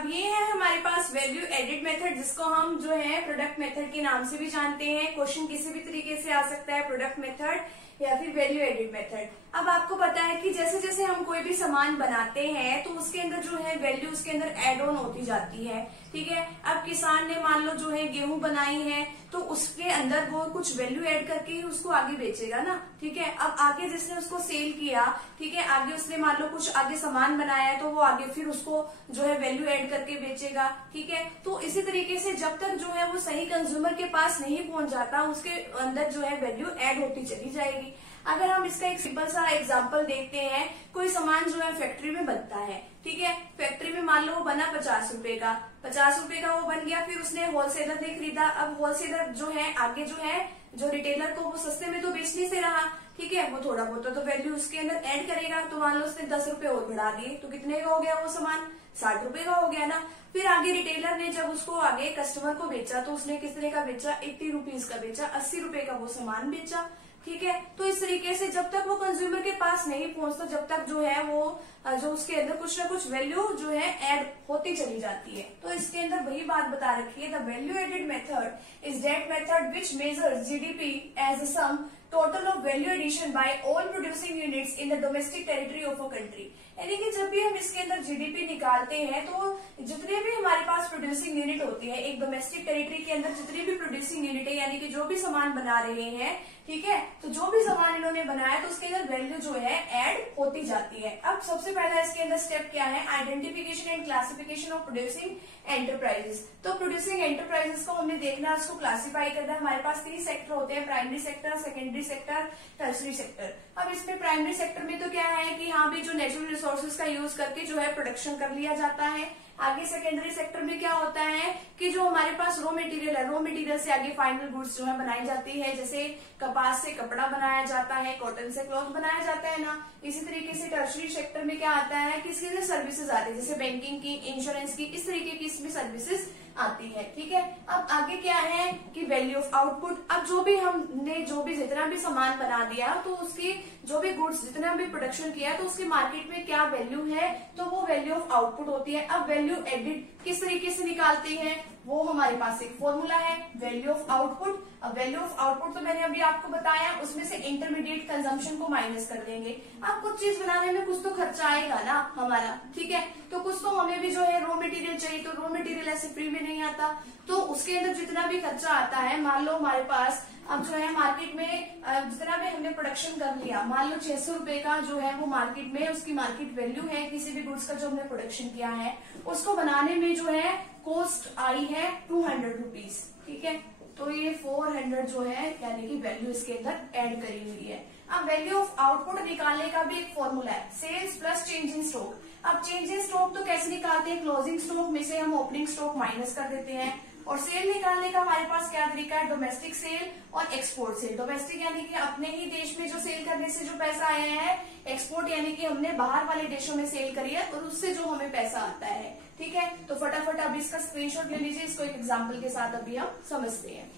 अब ये है हमारे पास वैल्यू एडिड मेथड, जिसको हम जो है प्रोडक्ट मेथड के नाम से भी जानते हैं। क्वेश्चन किसी भी तरीके से आ सकता है, प्रोडक्ट मेथड या फिर वैल्यू एडिड मेथड। अब आपको पता है कि जैसे जैसे हम कोई भी सामान बनाते हैं तो उसके अंदर जो है वैल्यू उसके अंदर एड ऑन होती जाती है। ठीक है, अब किसान ने मान लो जो है गेहूं बनाई है तो उसके अंदर वो कुछ वैल्यू ऐड करके ही उसको आगे बेचेगा ना। ठीक है, अब आगे जिसने उसको सेल किया, ठीक है, आगे उसने मान लो कुछ आगे सामान बनाया है तो वो आगे फिर उसको जो है वैल्यू ऐड करके बेचेगा। ठीक है, तो इसी तरीके से जब तक जो है वो सही कंज्यूमर के पास नहीं पहुंच जाता उसके अंदर जो है वैल्यू ऐड होती चली जाएगी। अगर हम इसका एक सिंपल सा एग्जांपल देखते हैं, कोई सामान जो है फैक्ट्री में बनता है। ठीक है, फैक्ट्री में मान लो वो बना 50 रुपए का, 50 रुपए का वो बन गया, फिर उसने होलसेलर ने खरीदा। अब होलसेलर जो है आगे जो रिटेलर को वो सस्ते में तो बेच नहीं से रहा। ठीक है, वो थोड़ा बहुत तो वैल्यू उसके अंदर ऐड करेगा। तो मान लो उसने 10 रुपए और बढ़ा दिए तो कितने का हो गया वो सामान, 60 रुपए का हो गया ना। फिर आगे रिटेलर ने जब उसको आगे कस्टमर को बेचा तो उसने कितने का बेचा, 80 रुपीज का बेचा, 80 रुपए का वो सामान बेचा। ठीक है, तो इस तरीके से जब तक वो कंज्यूमर के पास नहीं पहुंचता जब तक जो है वो जो उसके अंदर कुछ ना कुछ वैल्यू जो है ऐड होती चली जाती है। तो इसके अंदर वही बात बता रखी है, the value added method is that method which measures GDP as a sum total of value addition by all producing units in the domestic territory of a country. यानी कि जब भी हम इसके अंदर जीडीपी निकालते हैं तो जितने भी हमारे पास प्रोड्यूसिंग यूनिट होती है, एक डोमेस्टिक टेरिटरी के अंदर जितनी भी प्रोड्यूसिंग यूनिट है, यानी कि जो भी सामान बना रहे हैं, ठीक है, तो जो भी सामान इन्होंने बनाया तो उसके अंदर वैल्यू जो है ऐड होती जाती है। अब सबसे पहला इसके अंदर स्टेप क्या है, identification and classification of producing enterprises. तो प्रोड्यूसिंग एंटरप्राइजेस को हमने देखना, उसको क्लासिफाई करना। हमारे पास 3 सेक्टर होते हैं, primary sector, secondary sector, tertiary sector. अब इसमें प्राइमरी सेक्टर में तो क्या है कि यहाँ भी जो नेचुरल रिसोर्सेज का यूज करके जो है प्रोडक्शन कर लिया जाता है। आगे सेकेंडरी सेक्टर में क्या होता है कि जो हमारे पास रॉ मटेरियल है, रॉ मटेरियल से आगे फाइनल गुड्स जो है बनाई जाती है। जैसे कपास से कपड़ा बनाया जाता है, कॉटन से क्लॉथ बनाया जाता है ना। इसी तरीके से टर्शरी सेक्टर में क्या आता है कि इसके अंदर सर्विसेज आती है, जैसे बैंकिंग की, इंश्योरेंस की, इस तरीके की इसमें सर्विसेज आती है। ठीक है, अब आगे क्या है कि वैल्यू ऑफ आउटपुट। अब जो भी हमने जितना भी सामान बना दिया तो उसकी जो भी गुड्स जितना भी प्रोडक्शन किया तो उसके मार्केट में क्या वैल्यू है, तो वो वैल्यू ऑफ आउटपुट होती है। अब वैल्यू एडिड किस तरीके से निकालते हैं, वो हमारे पास एक फॉर्मूला है, वैल्यू ऑफ आउटपुट। अब वैल्यू ऑफ आउटपुट तो मैंने अभी आपको बताया, उसमें से इंटरमीडिएट कंजम्पशन को माइनस कर देंगे। अब कुछ चीज बनाने में कुछ तो खर्चा आएगा ना हमारा। ठीक है, तो कुछ तो हमें भी जो है रॉ मटेरियल चाहिए, तो रॉ मटेरियल ऐसे फ्री में नहीं आता, तो उसके अंदर जितना भी खर्चा आता है, मान लो हमारे पास अब जो है मार्केट में जितना भी हमने प्रोडक्शन कर लिया, मान लो 600 रुपए का जो है वो मार्केट में उसकी मार्केट वैल्यू है किसी भी गुड्स का जो हमने प्रोडक्शन किया है, उसको बनाने में जो है कॉस्ट आई है 200 रुपीज। ठीक है, तो ये 400 जो है यानी कि वैल्यू इसके अंदर ऐड करी हुई है। अब वैल्यू ऑफ आउटपुट निकालने का भी एक फॉर्मूला है, sales plus change in stock. अब चेंज इन स्टॉक तो कैसे निकालते हैं, क्लोजिंग स्टॉक में से हम ओपनिंग स्टॉक माइनस कर देते हैं। और सेल निकालने का हमारे पास क्या तरीका है, डोमेस्टिक सेल और एक्सपोर्ट सेल। डोमेस्टिक यानी कि अपने ही देश में जो सेल करने से जो पैसा आया है, एक्सपोर्ट यानी कि हमने बाहर वाले देशों में सेल करी है और उससे जो हमें पैसा आता है। ठीक है, तो फटाफट अभी इसका स्क्रीनशॉट ले लीजिए, इसको एक एग्जाम्पल के साथ अभी हम समझते हैं।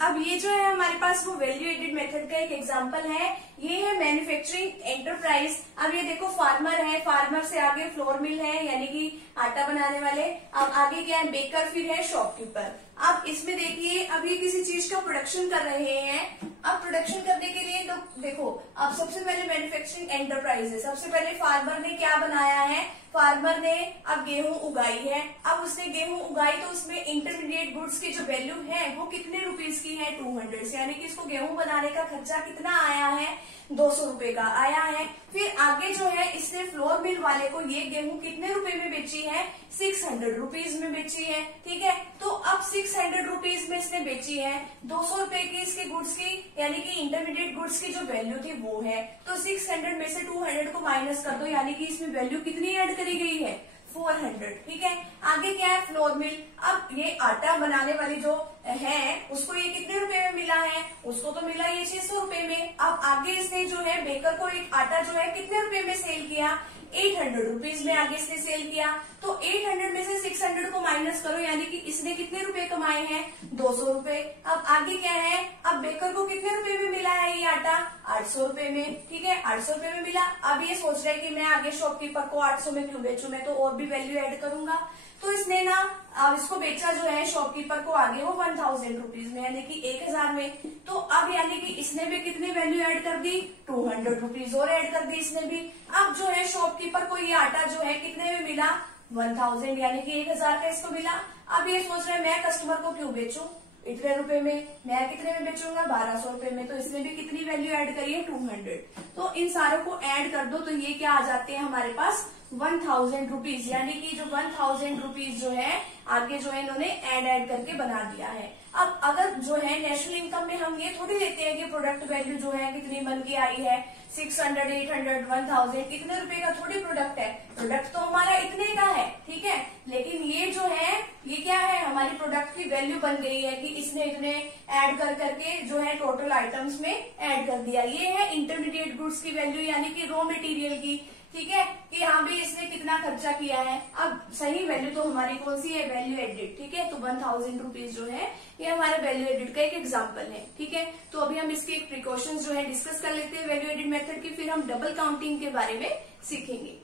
अब ये जो है हमारे पास वो वैल्यू एडिड मेथड का एक एग्जांपल है, ये है मैन्युफैक्चरिंग एंटरप्राइज। अब ये देखो फार्मर है, फार्मर से आगे फ्लोर मिल है यानी कि आटा बनाने वाले, अब आगे क्या है बेकर, फिर है शॉपकीपर। अब इसमें देखिए अब ये किसी चीज का प्रोडक्शन कर रहे हैं। अब प्रोडक्शन करने के लिए तो देखो अब सबसे पहले मैन्युफैक्चरिंग एंटरप्राइज है, सबसे पहले फार्मर ने क्या बनाया है, फार्मर ने अब गेहूं उगाई है। अब उसने गेहूं उगाई तो उसमें इंटरमीडिएट गुड्स की जो वैल्यू है वो कितने रुपीज की है, 200, यानी कि इसको गेहूं बनाने का खर्चा कितना आया है, 200 रुपए का आया है। फिर आगे जो है इसने फ्लोर मिल वाले को ये गेहूं कितने रुपए में बेची है, 600 रुपीज में बेची है। ठीक है, तो अब 600 रुपीज में इसने बेची है, 200 रुपए की इसकी गुड्स की यानी कि इंटरमीडिएट गुड्स की जो वैल्यू थी वो है, तो 600 में से 200 को माइनस कर दो, यानी कि इसमें वैल्यू कितनी ऐड करी गई है, 400। ठीक है, आगे क्या है फ्लोर मिल। अब ये आटा बनाने वाली जो है उसको ये कितने रुपए में मिला है, उसको तो मिला ये 600 रुपए में। अब आगे इसने जो है बेकर को एक आटा जो है कितने रुपए में सेल किया, 800 रुपीज में आगे इसने सेल किया। तो 800 में से 600 को माइनस करो, यानी कि इसने कितने रुपए कमाए हैं, 200 रुपए। अब आगे क्या है, अब बेकर को कितने रुपए में मिला है ये आटा, 800 रुपए में। ठीक है, 800 रुपए में मिला। अब ये सोच रहा है कि मैं आगे शॉपकीपर को 800 में क्यों बेचूं, मैं तो और भी वैल्यू ऐड करूंगा। तो इसने ना अब इसको बेचा जो है शॉपकीपर को आगे वो 1000 रुपीज में, यानी कि 1000 में। तो अब यानी कि इसने भी कितनी वैल्यू ऐड कर दी, 200 रुपीज और ऐड कर दी इसने भी। अब जो है शॉपकीपर को ये आटा जो है कितने में मिला, 1000, यानी कि 1000 का इसको मिला। अब ये सोच रहे हैं मैं कस्टमर को क्यों बेचूं इतने रुपए में, मैं कितने में बेचूंगा, 1200 रुपए में। तो इसने भी कितनी वैल्यू ऐड करी है, 200। तो इन सारों को ऐड कर दो तो ये क्या आ जाते हैं हमारे पास, 1000 रुपीज, यानी कि जो 1000 रुपीज जो है आगे जो है इन्होंने ऐड करके बना दिया है। अब अगर जो है नेशनल इनकम में हम ये थोड़ी लेते हैं कि प्रोडक्ट वैल्यू जो है कितनी बन के आई है, 600, 800, 1000, इतने रुपए का थोड़ी प्रोडक्ट है, प्रोडक्ट तो हमारा इतने का है। ठीक है, लेकिन ये जो है ये क्या है, हमारी प्रोडक्ट की वैल्यू बन गई है कि इसने इतने ऐड करके जो है टोटल आइटम्स में ऐड कर दिया। ये है इंटरमीडिएट गुड्स की वैल्यू, यानी कि रॉ मटेरियल की। ठीक है, कि यहाँ भी इसने कितना खर्चा किया है। अब सही वैल्यू तो हमारी कौन सी है, वैल्यू एडिड। ठीक है, तो 1000 रुपीज जो है ये हमारा वैल्यू एडिड का एक एग्जांपल है। ठीक है, तो अभी हम इसके एक प्रिकॉशंस जो है डिस्कस कर लेते हैं वैल्यू एडिड मेथड की, फिर हम डबल काउंटिंग के बारे में सीखेंगे।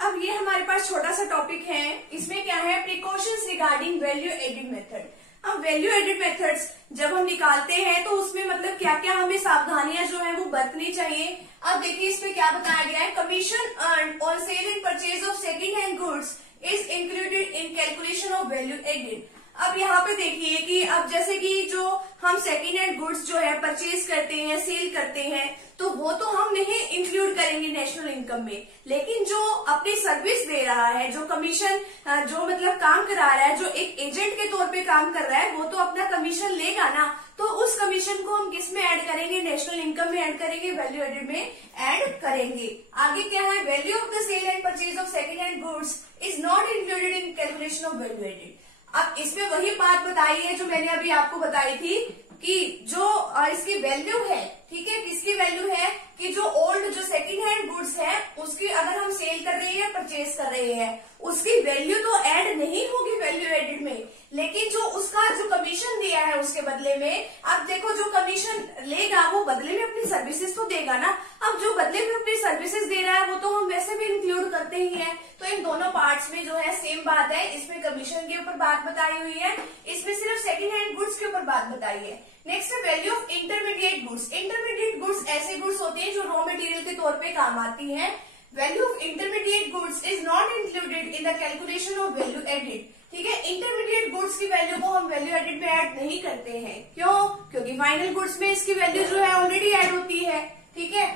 अब ये हमारे पास छोटा सा टॉपिक है, इसमें क्या है, precautions regarding value added method. अब वैल्यू एडिड मेथड्स जब हम निकालते हैं तो उसमें मतलब क्या क्या हमें सावधानियां जो है वो बरतनी चाहिए। अब देखिए इसमें क्या बताया गया है, commission earned on sale and purchase of second hand goods is included in calculation of value added. अब यहाँ पे देखिए कि अब जैसे कि जो हम सेकंड हैंड गुड्स जो है परचेज करते हैं, सेल करते हैं, तो वो तो हम नहीं इंक्लूड करेंगे नेशनल इनकम में, लेकिन जो अपनी सर्विस दे रहा है, जो कमीशन जो मतलब काम करा रहा है, जो एक एजेंट के तौर पे काम कर रहा है, वो तो अपना कमीशन लेगा ना। तो उस कमीशन को हम किस में ऐड करेंगे, नेशनल इनकम में ऐड करेंगे, वैल्यू एडिड में ऐड करेंगे। आगे क्या है, value of the sale and purchase of second hand goods is not included in calculation of value added. अब इसमें वही बात बताई है जो मैंने अभी आपको बताई थी कि जो इसकी वैल्यू है, ठीक है, किसकी वैल्यू है कि जो ओल्ड जो सेकंड हैंड गुड्स है उसकी अगर हम सेल कर रहे हैं, परचेज कर रहे हैं, उसकी वैल्यू तो ऐड नहीं होगी वैल्यू एडिड में, लेकिन जो उसका जो कमीशन दिया है उसके बदले में, अब देखो जो कमीशन लेगा वो बदले में अपनी सर्विसेज तो देगा ना। अब जो बदले में अपनी सर्विसेज दे रहा है वो तो हम वैसे भी इंक्लूड करते ही हैं। तो इन दोनों पार्ट्स में जो है सेम बात है, इसमें कमीशन के ऊपर बात बताई हुई है, इसमें सिर्फ सेकंड हैंड गुड्स के ऊपर बात बताई है। नेक्स्ट है value of intermediate goods. Intermediate goods ऐसे गुड्स होते हैं जो रॉ मटेरियल के तौर पे काम आती हैं। Value of intermediate goods is not included in the calculation of value added. ठीक है, इंटरमीडिएट गुड्स की वैल्यू को हम वैल्यू एडिड में ऐड नहीं करते हैं। क्यों? क्योंकि फाइनल गुड्स में इसकी वैल्यू जो है ऑलरेडी ऐड होती है। ठीक है,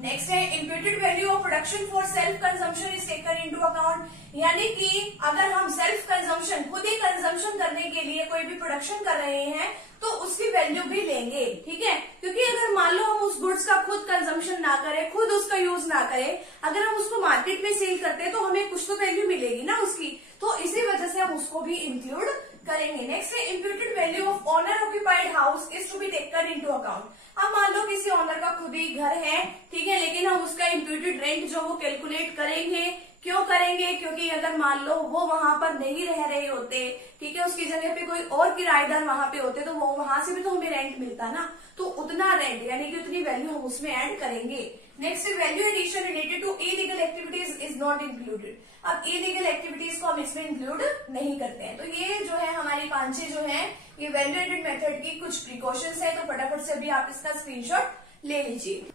नेक्स्ट है imputed value of production for self consumption is taken into account. यानी कि अगर हम सेल्फ कंजम्पशन, खुद ही कंजम्पशन करने के लिए कोई भी प्रोडक्शन कर रहे हैं तो उसकी वैल्यू भी लेंगे। ठीक है, क्योंकि अगर मान लो हम उस गुड्स का खुद कंजम्पशन ना करें, खुद उसका यूज ना करें, अगर हम उसको मार्केट में सेल करते हैं तो हमें कुछ तो वैल्यू मिलेगी ना उसकी, तो इसी वजह से हम उसको भी इंक्लूड करेंगे। नेक्स्ट है imputed value of owner occupied house is to be taken into account. अब मान लो किसी ओनर का खुद ही घर है, ठीक है, लेकिन हम उसका इम्प्यूटेड रेंट जो वो कैलकुलेट करेंगे। क्यों करेंगे? क्योंकि अगर मान लो वो वहां पर नहीं रह रहे होते, ठीक है, उसकी जगह पे कोई और किराएदार वहां पे होते, तो वो वहां से भी तो हमें रेंट मिलता ना, तो उतना रेंट यानी कि उतनी वैल्यू हम उसमें ऐड करेंगे। Next value addition related to illegal activities is not included. अब इलीगल एक्टिविटीज को हम इसमें इंक्लूड नहीं करते हैं। तो ये जो है हमारी 5 जो है ये वैल्यू एडिड मेथड की कुछ प्रिकॉशंस है। तो फटाफट से अभी आप इसका स्क्रीनशॉट ले लीजिए।